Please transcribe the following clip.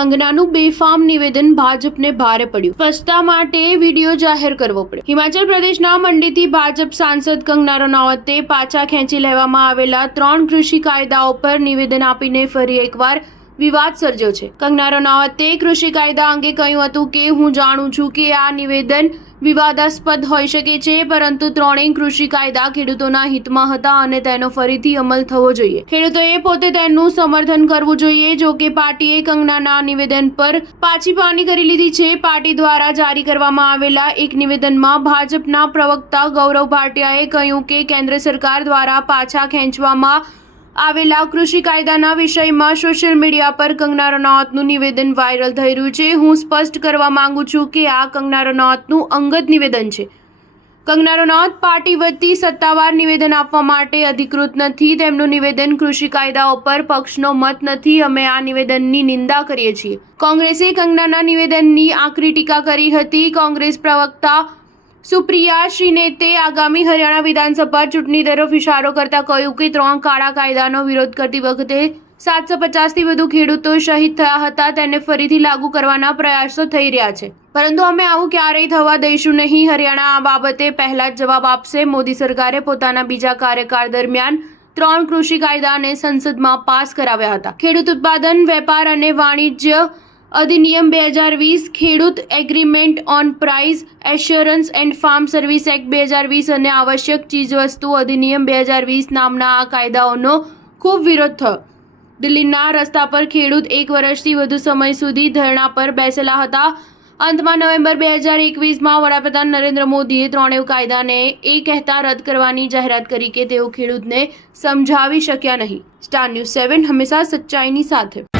કંગનાનું બેફામ નિવેદન ભાજપને ભારે પડ્યું. સ્પષ્ટતા માટે વિડીયો જાહેર કરવો પડે. હિમાચલ પ્રદેશના મંડીથી ભાજપ સાંસદ કંગના રનૌતે પાછા ખેંચી લેવામાં આવેલા 3 કૃષિ કાયદાઓ પર નિવેદન આપીને ફરી એકવાર વિવાદ સર્જ્યો છે. કંગના રનૌતે કૃષિ કાયદા અંગે કહ્યું હતું કે હું જાણું છું કે આ નિવેદન વિવાદાસ્પદ હોઈ શકે છે, પરંતુ ત્રણેય કૃષિ કાયદા ખેડૂતોના હિતમાં હતા અને તેનો ફરીથી અમલ થવો જોઈએ. ખેડૂતોએ પોતે તેનું સમર્થન કરવું જોઈએ. જો કે પાર્ટીએ કંગનાના નિવેદન પર પાછી પાની કરી લીધી છે. પાર્ટી દ્વારા જારી કરવામાં આવેલા એક નિવેદનમાં ભાજપના પ્રવક્તા ગૌરવ ભાટિયાએ કહ્યું કે કેન્દ્ર સરકાર દ્વારા પાછા ખેંચવામાં આવેલા કૃષિ કાયદાના વિષયમાં સોશિયલ મીડિયા પર કંગના રનૌતનું નિવેદન વાયરલ થઈ રહ્યું છે. હું સ્પષ્ટ કરવા માંગુ છું કે આ કંગના રનૌતનું અંગત નિવેદન છે. કંગના રનૌત પાર્ટી વતી સત્તાવાર નિવેદન આપવા માટે અધિકૃત નથી. તેમનું નિવેદન કૃષિ કાયદાઓ પર પક્ષનો મત નથી. અમે આ નિવેદનની નિંદા કરીએ છીએ. કોંગ્રેસે કંગનાના નિવેદનની આકરી ટીકા કરી હતી. કોંગ્રેસ પ્રવક્તા સુપ્રિયા શ્રીનેતે આગામી હરિયાણા વિધાનસભા ચૂંટણી તરફ ઇશારો કરતા કહ્યું કે 3 કાળા કાયદાનો વિરોધ કરતી વખતે 750થી વધુ ખેડૂતો શહીદ થયા હતા. તેને ફરીથી લાગુ કરવાના પ્રયાસો થઈ રહ્યા છે, પરંતુ અમે આવું ક્યારેય થવા દઈશું નહીં. હરિયાણા આ બાબતે પહેલા જ જવાબ આપશે. મોદી સરકારે પોતાના બીજા કાર્યકાળ દરમિયાન 3 કૃષિ કાયદાને સંસદમાં પાસ કરાવ્યા હતા. ખેડૂત ઉત્પાદન, વેપાર અને વાણિજ્ય અધિનિયમ 2020, ખેડૂત agreement on price assurance and farm service act 2020 અને આવશ્યક ચીજવસ્તુ અધિનિયમ 2020 નામના આ કાયદાઓનો ખૂબ વિરોધ થયો. દિલ્હીના રસ્તા પર ખેડૂત 1 વર્ષથી વધુ સમય સુધી ધરણા પર બેસેલા હતા. અંતમાં નવેમ્બર 2021માં વડાપ્રધાન નરેન્દ્ર મોદીએ ત્રણેય કાયદાને એ કહેતા રદ કરવાની જાહેરાત કરી કે તેઓ ખેડૂતને સમજાવી શક્યા નહીં. સ્ટાર ન્યૂઝ 7 હંમેશા સચ્ચાઈની સાથે.